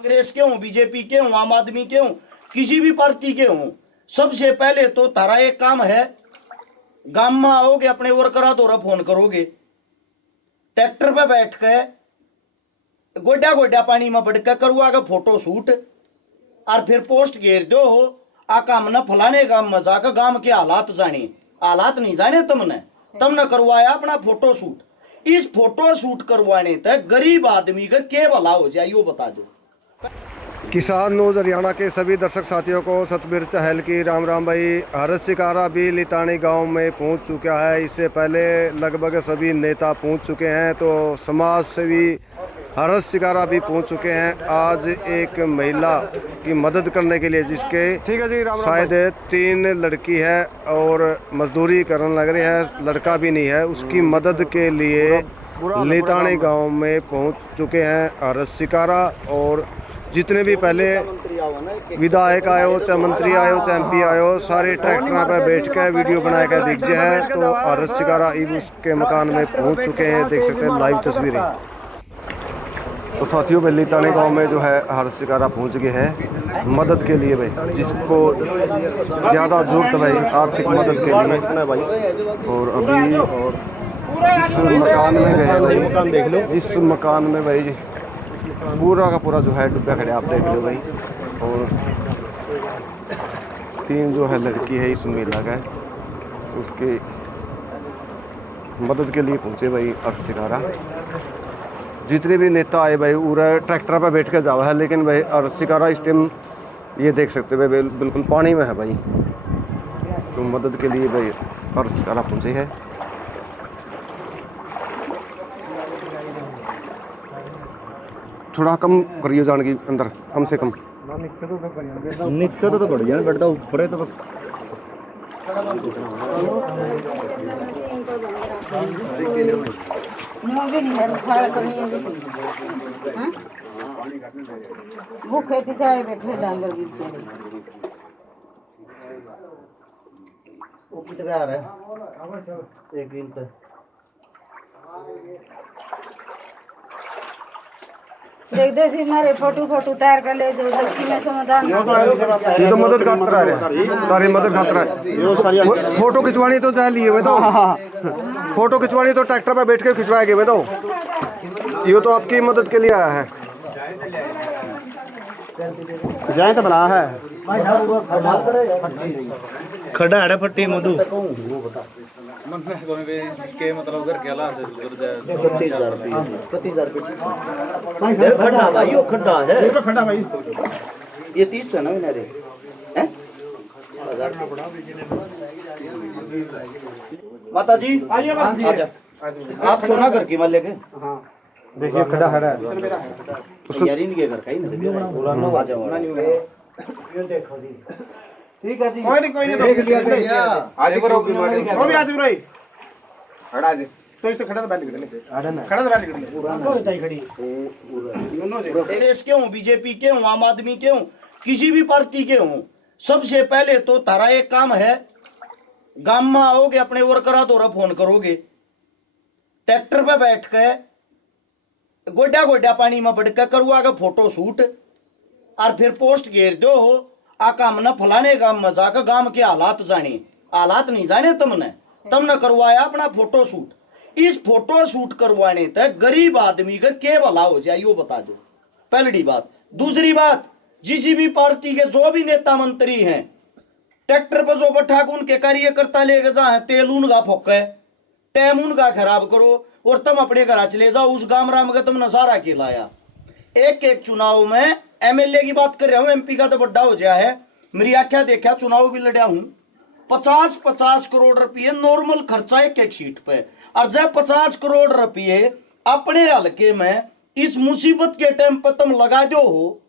कांग्रेस के हों, बीजेपी के हों, आम आदमी के हों, किसी भी पार्टी के हों, सबसे पहले तो तारा एक काम है, गांव में आओगे अपने वर्करा द्वारा फोन करोगे, ट्रैक्टर पे बैठ के गोड्या गोड्या पानी में बढ़ के करवा के फोटो शूट और फिर पोस्ट घेर दो हो आ काम न फलाने गांव में जाकर गांव के हालात जाने, हालात नहीं जाने तुमने करवाया अपना फोटो शूट। इस फोटो शूट करवाने तक गरीब आदमी का क्या भला हो जाए यो बता दो। किसान न्यूज़ हरियाणा के सभी दर्शक साथियों को सतबीर चहल की राम राम भाई। हरस शिकारा भी लितानी गांव में पहुंच चुका है। इससे पहले लगभग सभी नेता पहुंच चुके हैं, तो समाज सेवी हरस शिकारा भी पहुंच चुके हैं। आज एक महिला की मदद करने के लिए, जिसके ठीक है जी शायद 3 लड़की है और मजदूरी करने लग रही है, लड़का भी नहीं है, उसकी मदद के लिए लितानी गाँव में पहुँच चुके हैं हरस शिकारा। और जितने भी पहले विधायक आए हो, चाहे मंत्री आए हो, चाहे MP आए हो, सारे ट्रैक्टर पर बैठ कर वीडियो बनाए कर दिख है। तो हरस शिकारा उसके मकान में पहुंच चुके हैं, देख सकते हैं लाइव तस्वीरें। तो साथियों भाई लितानी गांव में जो है हरस शिकारा पहुंच गए हैं मदद के लिए भाई, जिसको ज़्यादा जरूरत है भाई आर्थिक मदद के लिए भाई। और अभी जिस मकान में गए भाई, देख लो जिस मकान में भाई पूरा का पूरा जो है डुब्बा खड़े, आप देख लो भाई। और 3 जो है लड़की है इस महिला का, उसके मदद के लिए पहुंचे भाई हरस शिकारा। जितने भी नेता आए भाई पूरा ट्रैक्टर पर बैठ कर जावा है, लेकिन भाई हरस शिकारा इस टाइम ये देख सकते भाई बिल्कुल पानी में है भाई। तो मदद के लिए भाई हरस शिकारा पहुंचे है। थोड़ा कम करिए जान की अंदर, कम से कम नीचे तो बढ़िया बैठता ऊपर तो बस वो खेती से आए बैठे डांगर वो कितने आ रहा है 1 दिन पे। देख दो सी मारे फोटो तैयार कर ले, जो दक्षिण में समाधान। ये तो मदद खातर आ रहा है, सारी मदद खातर है। फोटो खिंचवानी तो चाह लिए हुए तो फोटो खिंचवानी तो ट्रैक्टर पर बैठ के खिंचवाए गए तो ये तो आपकी मदद के लिए आया है। जाए तो बना है खड़ा है फट्टी मधु के मतलब घर के हालात 31,000 रुपये खड्डा भाई, यो खड्डा है, ये तो खड़ा भाई, ये 30 है ना मेरे हैं। माता जी आजा, आप सोना घर की माल लेके देखिए खड़ा है उसको यार इनके घर का ही ना आ जाओ। ठीक है जी, कोई नहीं देख लिया भैया आज करो बीमारी वो भी आज भाई खड़ा दे तो इससे खड़ा तो बैठ निकलने खड़ा तो बैठ निकलने तो इतना ही खड़ी कांग्रेस के हों, बीजेपी के हों, आम आदमी के हों, किसी भी पार्टी के हों, सबसे पहले तो तारा एक काम है, गांव में आओगे अपने वर्करा द्वारा फोन करोगे, ट्रैक्टर पे बैठ के गोड्या गोड्या पानी में बढ़ के करवा के फोटो शूट और फिर पोस्ट घेर दो हो आ काम न फलाने गांव में जाकर गांव के हालात जाने, हालात नहीं जाने तुमने करवाया अपना फोटो शूट। इस फोटो शूट करवाने तक गरीब आदमी का क्या भला हो जाए यो बता दो, पहली बात। दूसरी बात, जिसी भी पार्टी के जो भी नेता मंत्री हैं, ट्रैक्टर पर जो बैठा के उनके कार्यकर्ता लेके जा है, तेल उनका फोके, टाइम उनका खराब करो और तुम अपने घर चले जाओ। उस गांव राम का तुमने सारा खिलाया। एक चुनाव में MLA की बात कर रहा हूं, MP का तो बड़ा हो गया है। मेरी आख्या देखा चुनाव भी लड़ा हूं, 50-50 करोड़ रुपये नॉर्मल खर्चा एक सीट पे, और जब 50 करोड़ रुपये अपने हल्के में इस मुसीबत के टाइम पर तुम लगा दो हो,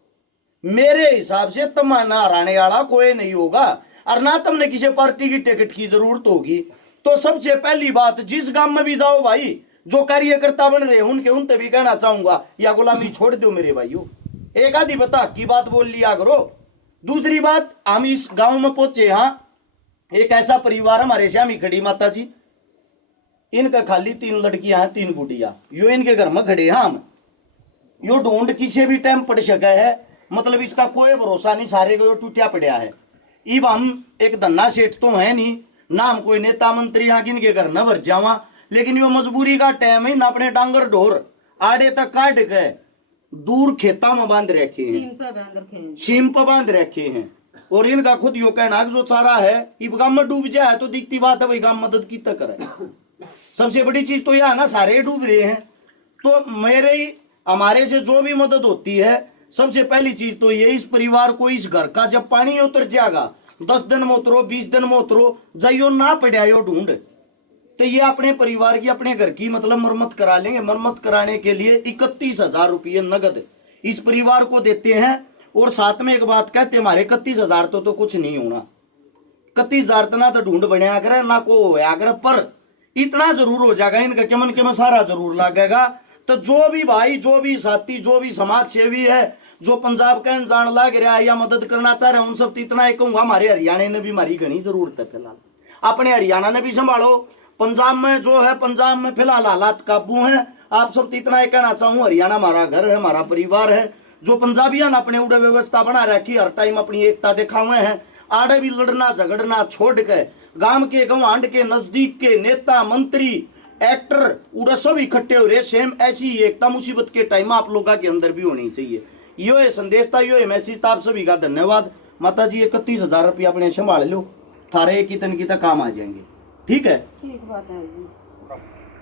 मेरे हिसाब से तुम्हारा हराने वाला कोई नहीं होगा और ना तुमने किसी पार्टी की टिकट की जरूरत होगी। तो सबसे पहली बात, जिस गांव में भी जाओ भाई, जो कार्यकर्ता बन रहे उनके उनसे भी कहना चाहूंगा या गुलामी छोड़ दो मेरे भाइयों, एक आधी बता की बात बोल लिया करो। दूसरी बात, हम इस गांव में पहुंचे, हाँ एक ऐसा परिवार हमारे श्यामी खड़ी माता जी, इनका खाली 3 लड़कियां हैं, 3 गुड़िया, यो इनके घर में खड़े हैं हम। यो ढूंढ किसी भी टाइम पड़ सका है, मतलब इसका कोई भरोसा नहीं, सारे को टूटिया पड़ा है। इब हम एक धन्ना सेठ तो है नहीं ना, हम कोई नेता मंत्री यहाँ किनके घर न भर जावा, लेकिन यो मजबूरी का टाइम है ना, अपने डांगर ढोर आड़े तक काट के दूर खेता में बांध रखे हैं, सीम पर बांध रखे हैं। और इनका खुद यो कहना जो चारा है इब गांव में डूब जाए तो दिखती बात है भाई गांव मदद की तक करे। सबसे बड़ी चीज तो यह है ना, सारे डूब रहे हैं, तो हमारे से जो भी मदद होती है, सबसे पहली चीज तो ये, इस परिवार को इस घर का जब पानी उतर जाएगा, 10 दिन में उतरो 20 दिन में उतरो, जाइयो ना पड़ा यो ढूंढ, तो ये अपने परिवार की अपने घर की मतलब मरम्मत करा लेंगे। मरम्मत कराने के लिए 31,000 रुपये नगद इस परिवार को देते हैं। और साथ में एक बात कहते, हमारे 31,000 तो कुछ नहीं होना, 31,000 तो ना तो ढूंढ बनया करे ना को होया करे, पर इतना जरूर हो जाएगा इनका के मन के में सारा जरूर लगेगा। तो जो भी भाई, जो भी साथी, जो भी समाज सेवी है, जो पंजाब का जान लग रहा है या मदद करना चाह रहे हैं, उन सब इतना एक कहूंगा, हमारे हरियाणा ने भी हमारी घनी जरूरत है फिलहाल, अपने हरियाणा ने भी संभालो। पंजाब में जो है, पंजाब में फिलहाल हालात काबू हैं। आप सब इतना ही कहना चाहूँ, हरियाणा हमारा घर है, हमारा परिवार है। जो पंजाबियान अपने उड़े व्यवस्था बना रखी, हर टाइम अपनी एकता दिखा हुए हैं, आड़े भी लड़ना झगड़ना छोड़ के गांव के गवांड के नजदीक के नेता मंत्री एक्टर उड़े सब इकट्ठे हो रहे, सेम ऐसी एकता मुसीबत के टाइम आप लोगों के अंदर भी होनी चाहिए। यो है संदेश था, यो है मैसेज था, आप सभी का धन्यवाद। माता जी 31,000 रुपये अपने संभाल लो, थारे कितन की तक काम आ जाएंगे, ठीक है? ठीक बात है जी।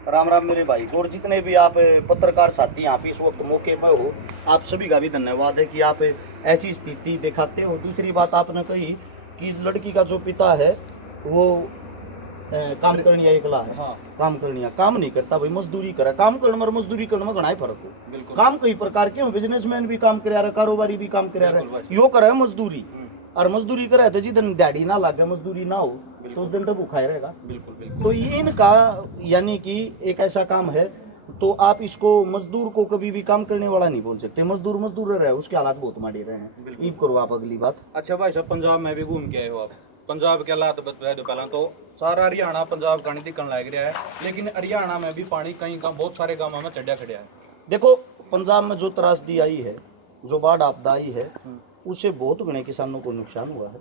राम राम मेरे भाई, और जितने भी आप पत्रकार साथी यहाँ पे इस वक्त मौके पर हो, आप सभी का भी धन्यवाद है कि आप ऐसी स्थिति दिखाते हो। दूसरी बात आपने कही कि इस लड़की का जो पिता है वो काम करनिया एकला है। हाँ। काम करनिया काम नहीं करता भाई, मजदूरी करे। काम करने और मजदूरी करने में घना ही फर्क हो। काम कई प्रकार के हो, बिजनेसमैन भी काम कर रहा, कारोबारी भी काम कर रहा, यो करे मजदूरी, और मजदूरी करे तो जिस दिन दिहाड़ी ना लगे, मजदूरी ना हो तो उस दिन तो भूखा रहेगा। तो ये इनका यानी कि एक ऐसा काम है, तो आप इसको मजदूर को कभी भी काम करने वाला नहीं बोल सकते। मजदूर मजदूर रहे, उसके हालात बहुत माड़े रहे हैं। ईब करो आप अगली बात। अच्छा भाई साहब, पंजाब में भी घूम के आए हो आप, पंजाब के हालात बता दो पहला तो। सारा हरियाणा पंजाब का नहीं दिखने लग रहा है, लेकिन हरियाणा में भी पानी कहीं का बहुत सारे गांवों में चढ़िया खड़िया है। देखो पंजाब में जो त्रासदी आई है, जो बाढ़ आपदा आई है, उससे बहुत घने किसानों को नुकसान हुआ है,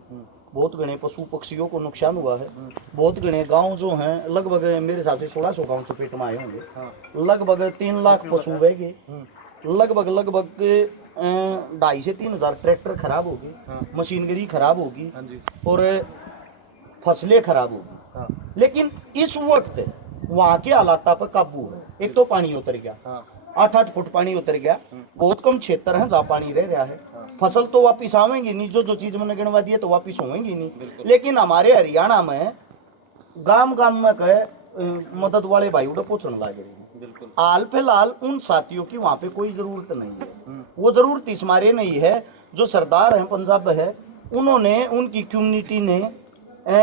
बहुत घने पशु पक्षियों को नुकसान हुआ है, बहुत घने गांव जो हैं, लगभग मेरे हिसाब से 1600 गांव चपेट में आए होंगे, लगभग 3 लाख पशु बह गए, लगभग 2,500 से 3,000 ट्रैक्टर खराब हो गए, मशीनरी खराब होगी और फसलें खराब होगी। लेकिन इस वक्त वहाँ के हालात पर काबू है। एक तो पानी उतर गया, 8-8 फुट पानी उतर गया, बहुत कम क्षेत्र है जहाँ पानी रह रहा है। फसल तो वापिस आवेंगी नहीं, जो चीज मैंने गिनवा दी है तो वापिस होंगी नहीं। लेकिन हमारे हरियाणा में गांव गांव में कहे मदद वाले भाई उड़े पहुंचने लग रहे हैं। हाल फिलहाल उन साथियों की वहाँ पे कोई जरूरत नहीं है। वो जरूरत इस मारे नहीं है, जो सरदार हैं पंजाब है, उन्होंने, उनकी कम्युनिटी ने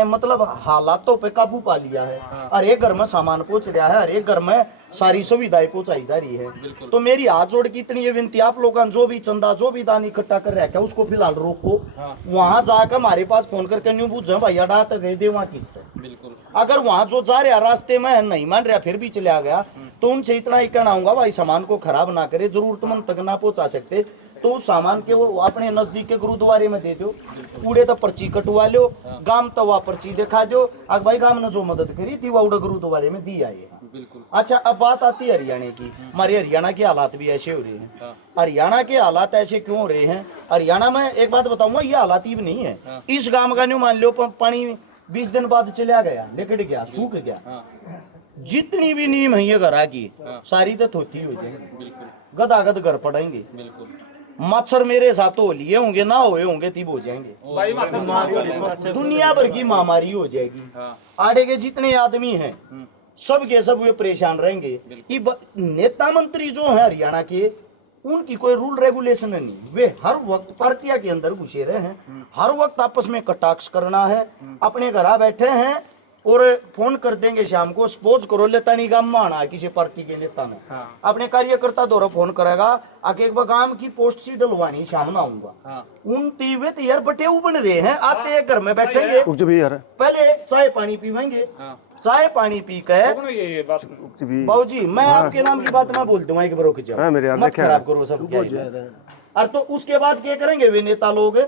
मतलब हालातों पे काबू पा लिया है। हर एक घर में सामान पहुंच रहा है, हर एक घर में सारी सुविधाएं पहुंचाई जा रही है। तो मेरी हाथ जोड़ की इतनी विनती, आप लोग जो भी चंदा, जो भी दान इकट्ठा कर रखा है, उसको फिलहाल रोको। वहां जाकर हमारे पास फोन करके न्यू पूछे भाई अड़ा तक गए दे वहाँ किस्त। अगर वहाँ जो जा रहा रास्ते में नहीं मान रहा फिर भी चला गया, तो उनसे इतना ही कहना होगा भाई सामान को खराब ना करे, जरूरतमंद तक ना पहुंचा सकते तो उस सामान के वो अपने नजदीक के गुरुद्वारे में दे दो, कूड़े तो पर्ची कटवा लो, गांव तो वह पर्ची दिखा दो, अब भाई गांव ने जो मदद करी थी वह उड़े गुरुद्वारे में दी आई है। अच्छा, अब बात आती है हरियाणा की। हमारे हरियाणा के हालात भी ऐसे हो रहे हैं। हरियाणा के हालात ऐसे क्यों हो रहे हैं? हरियाणा में एक बात बताऊंगा, ये हालात भी नहीं है। इस गांव का न्यू मान लो पानी 20 दिन बाद चला गया, लिकट गया, सूख गया, जितनी भी नीम है ये घरा की सारी तो थोती हो जाएंगी, गदागद घर पड़ेंगे। मच्छर मेरे साथ तो लिए होंगे, ना हुए होंगे तब हो जाएंगे। दुनिया भर की महामारी हो जाएगी। आड़े के जितने आदमी हैं सब के सब वे परेशान रहेंगे। नेता मंत्री जो है हरियाणा के, उनकी कोई रूल रेगुलेशन नहीं, वे हर वक्त पार्टियां के अंदर घुसे रहे हैं, हर वक्त आपस में कटाक्ष करना है, अपने घर बैठे हैं और फोन कर देंगे शाम को, सपोज करो लेता नहीं गांव में आना है किसी पार्टी के नेता ने, अपने कार्यकर्ता द्वारा फोन करेगा, आके एक बार गांव की पोस्ट सी डलवानी, शाम में आऊंगा। उन तीवे तो यार बटे बन रहे हैं, आते एक घर में बैठेंगे, पहले चाय पानी पीवेंगे, चाय पानी पी कर ये बात बाबू जी मैं आपके नाम की बात मैं बोल दूंगा एक बार रुक जाओ हाँ, मेरे यार, मत देखे खराब करो सब और तो उसके बाद क्या करेंगे वे नेता लोग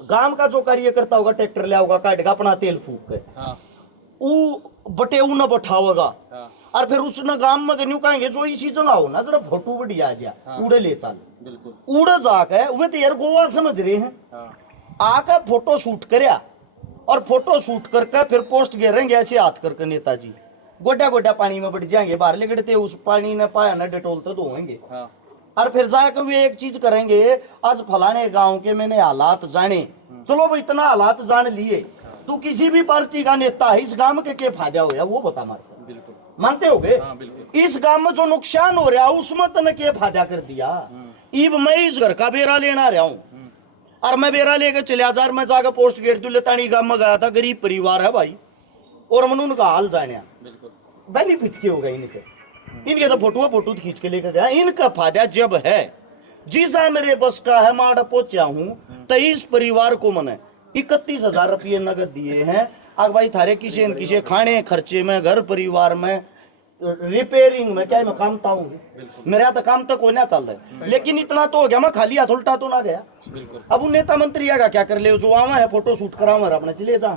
गांव का जो कार्यकर्ता होगा ट्रैक्टर ले आओगा काटेगा अपना तेल फूक के ऊ बटे ऊ न बैठाओगा और फिर उसने गांव में न्यू कहेंगे जो इसी जगह हो ना जरा फोटो बढ़िया जा उड़े ले चल उड़े जाके वे तो यार गोवा समझ रहे हैं आकर फोटो शूट करया और फोटो शूट करके फिर पोस्ट गिरेंगे ऐसे हाथ करके नेताजी गोड्या गोड्या पानी में बढ़ जाएंगे बाहर लेकिन उस पानी ने पाया ना डेटोल तो धोएंगे और फिर जाकर वे एक चीज करेंगे आज फलाने गांव के मैंने हालात जाने चलो भाई इतना हालात जान लिए तो किसी भी पार्टी का नेता इस गांव के क्या फायदा होया वो बता मारता मानते हो गए इस गांव में जो नुकसान हो रहा उसमें तने क्या फायदा कर दिया इब मैं इस घर का बेरा लेना रहा हूं और मैं बेरा लेकर चलिया जार मैं जाकर पोस्ट गेट दू लेतानी गांव में गया था गरीब परिवार है भाई और मन उनका हाल जाने बेनिफिट क्या होगा इनके तो फोटो खींच के लेकर गया इनका फायदा जब है जिसा मेरे बस का है माड़ा पहुंचा हूं 23 परिवार को मैंने 31,000 रुपये नगद दिए हैं अब भाई थारे किसी न किसी खाने खर्चे में घर परिवार में रिपेयरिंग में क्या मैं कामता हूँ मेरा तो काम तक होना चल रहा है लेकिन इतना तो हो गया मैं खाली हाथ उल्टा तो ना गया अब वो नेता मंत्री आएगा क्या कर ले जो आवा है फोटो शूट करावा अपने चले जा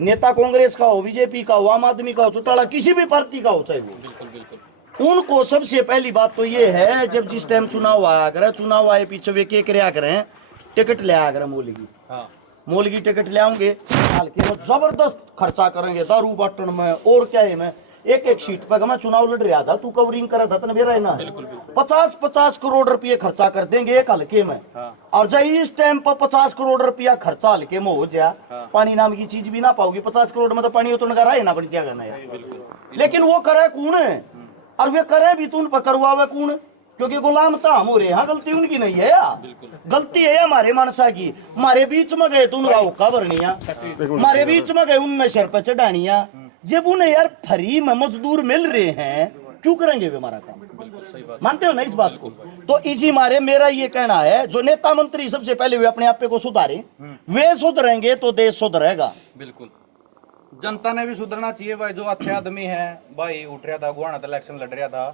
नेता कांग्रेस का हो बीजेपी का हो आम आदमी का हो चौटाला किसी भी पार्टी का हो चाहे वो उनको सबसे पहली बात तो ये है जब जिस टाइम चुनाव आया करे चुनाव आए पीछे वे क्या कराया करें टिकट ले आया करें मोल की टिकट ले आऊंगे जबरदस्त खर्चा करेंगे दारू बाटन में और क्या है मैं एक सीट पर मैं चुनाव लड़ रहा था तू कवरिंग करा था मेरा है ना 50 करोड़ रुपये खर्चा कर देंगे एक हल्के में और जब इस टाइम पर 50 करोड़ रुपया खर्चा हल्के में हो जाए पानी नाम की चीज भी ना पाओगी 50 करोड़ में तो पानी उतरने का रहा ना बड़ी क्या करना है लेकिन वो करे कौन है और वे करे भी तू पर करवावे कौन क्योंकि गुलाम तो हम हो रहे हैं गलती उनकी नहीं है यार गलती है हमारे मानसा की हमारे बीच में गए तो उनका हुक्का भरनिया हमारे बीच में गए उनमें सर पर चढ़ानिया जब उन्हें यार फ्री में मजदूर मिल रहे हैं क्यों करेंगे वे हमारा काम मानते हो ना इस बात को तो इसी मारे मेरा ये कहना है जो नेता मंत्री सबसे पहले वे अपने आप को सुधारे वे सुधरेंगे तो देश सुधरेगा बिल्कुल जनता ने भी सुधरना चाहिए भाई जो अच्छे आदमी है भाई उठ रहा था गुआना था इलेक्शन लड़ रहा था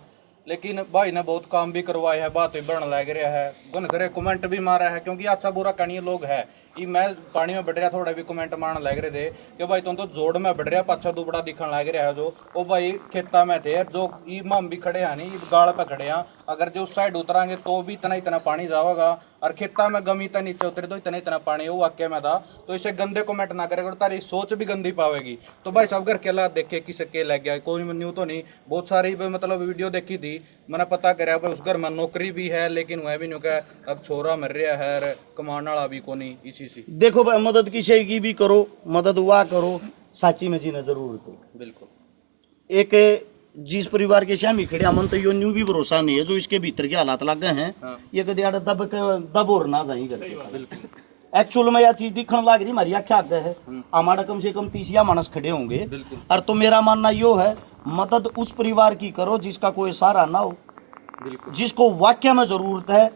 लेकिन भाई ने बहुत काम भी करवाया है बात भी बढ़ने लग रहा है घन घरे कमेंट भी मारा है क्योंकि अच्छा बुरा कहानी लोग है कि मैं पानी में बढ़ रहा थोड़ा भी कमेंट मारने लग रहे थे कि भाई तुम तो जोड़ में बढ़ रहा पाछा दुबड़ा दिखने लग रहा है जो वो भाई खेता में थे जो हम भी खड़े हैं नहीं गाड़ पे खड़े हैं अगर जो उस साइड उतरांगे तो भी इतना पानी जाएगा और खेता में गमी तक नीचे उतरे तो इतना पानी वो वाक्य में था तो इसे गंदे कमेंट ना करेगा तारी सोच भी गंदी पावेगी तो भाई सब घर के हालात देखे किसे के लग गया कोई न्यू तो नहीं बहुत सारी मतलब वीडियो देखी थी मैंने पता कराया भाई उस घर में नौकरी भी है लेकिन वह भी नहीं कहा अब छोरा मर रहा है कमाने वाला भी को नहीं इसी से देखो भाई मदद किसी की भी करो मदद हुआ करो साची में जीना जरूरत है बिल्कुल एक जिस परिवार के श्यामी खड़े अमन तो यो न्यू भी भरोसा नहीं है जो इसके भीतर के हालात लग गए हैं ये कदे दब और ना जाई करके एक्चुअल में यह चीज दिखने लग रही हमारी आख्या आगे है हमारा कम से कम 30 मानस खड़े होंगे और तो मेरा मानना यो है मदद उस परिवार की करो जिसका कोई सहारा ना हो जिसको वाक्य में जरूरत है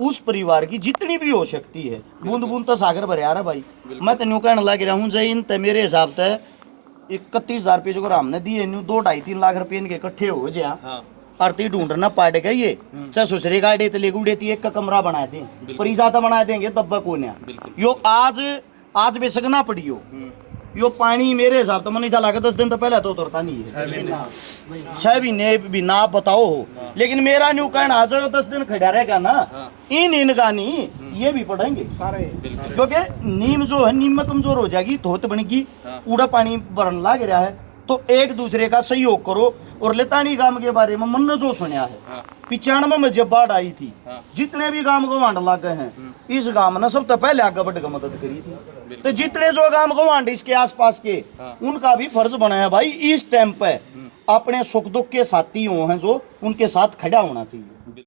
उस परिवार की जितनी भी हो सकती है बूंद बूंद तो सागर भर यार भाई मैं तो न्यू कहने लग रहा हूँ जय इन मेरे हिसाब से 31,000 रुपये जो हमने दिए न्यू 2-2.5-3 लाख रुपये इनके इकट्ठे हो जाए आरती ढूंढना पाड़ गई ये चाहे सुसरे गाड़े तो लेगू देती एक का कमरा बना दे पर ज्यादा बना देंगे तब को यो आज बेसकना पड़ी हो यो पानी मेरे हिसाब तो मन ऐसा लगा 10 दिन तो पहले तो उतरता नहीं है 6 महीने भी ना बताओ हो लेकिन मेरा न्यू कहना जो 10 दिन खड़ा रहेगा ना इनका नहीं ये भी पढ़ेंगे सारे क्योंकि नीम जो है नीम में कमजोर हो जाएगी धोत बनेगी उड़ा पानी भरन लग रहा है तो एक दूसरे का सहयोग करो और लेतानी गांव के बारे में मन जो सुना है 95 में जब बाढ़ आई थी जितने भी गांव गवांड लगे हैं इस गांव ने सब तो पहले आगे बढ़ के मदद करी थी तो जितने जो गांव गवांड इसके आसपास के उनका भी फर्ज बना है भाई इस टाइम पे अपने सुख दुख के साथी हो हैं जो उनके साथ खड़ा होना चाहिए।